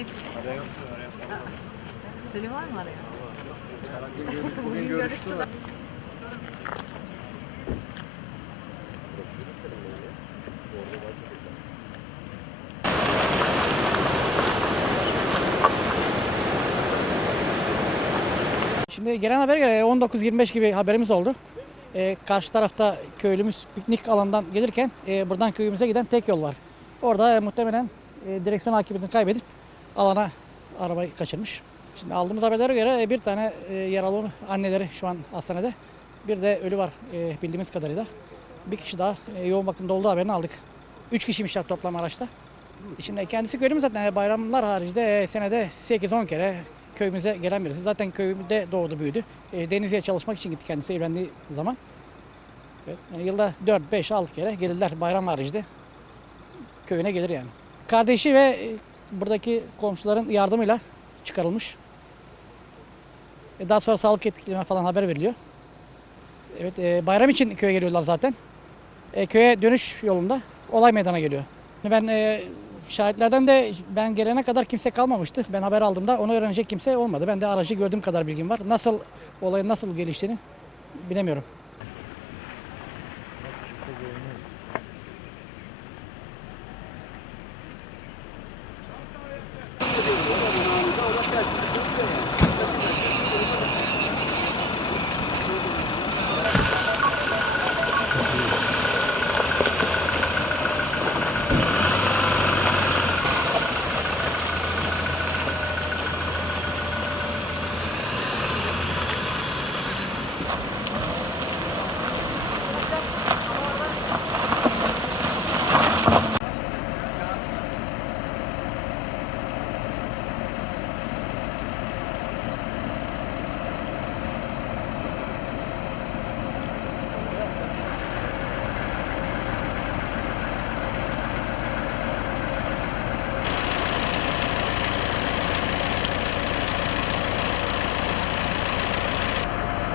Ne? Araya yok mu? Araya yok. Selim var mı araya? Bugün görüştüler. Şimdi gelen haber göre 19-25 gibi haberimiz oldu. Ee, karşı tarafta köylümüz piknik alanından gelirken e, buradan köyümüze giden tek yol var. Orada e, muhtemelen e, direksiyon hakimiyetini kaybedip alana arabayı kaçırmış. Şimdi aldığımız haberlere göre e, bir tane e, yaralı anneleri şu an hastanede. Bir de ölü var e, bildiğimiz kadarıyla. Bir kişi daha yoğun bakımda olduğu haberini aldık. Üç kişiymişler toplam araçta. Şimdi kendisi köylümüz zaten bayramlar haricinde senede 8-10 kere köyümüze gelen birisi. Zaten köyümde doğdu büyüdü. Denizli'ye çalışmak için gitti kendisi evlendiği zaman. Yani yılda 4-5-6 kere gelirler bayram haricinde. Köyüne gelir yani. Kardeşi ve buradaki komşuların yardımıyla çıkarılmış. E, daha sonra sağlık yetkililerine falan haber veriliyor. Evet e, bayram için köye geliyorlar zaten. E, köye dönüş yolunda olay meydana geliyor. Ben şahitlerden de ben gelene kadar kimse kalmamıştı. Ben haber aldığımda onu öğrenecek kimse olmadı. Ben de aracı gördüğüm kadar bilgim var. Nasıl olayın nasıl geliştiğini bilemiyorum.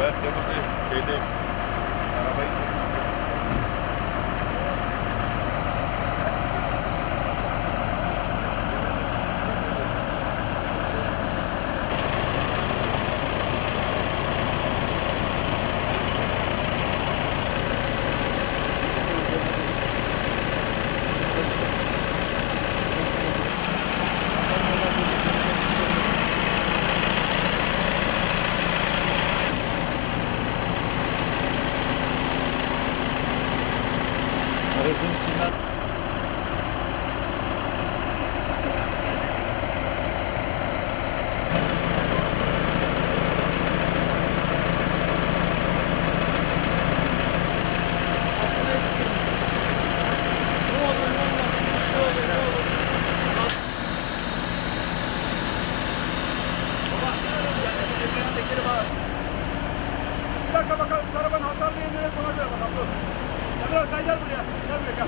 Ben de burada şeydeyim. Arabayı Bir dakika bakalım arabanın hasarlı yerine sonra göre bakalım. Dur. Emrah sen gel buraya. Gel buraya gel.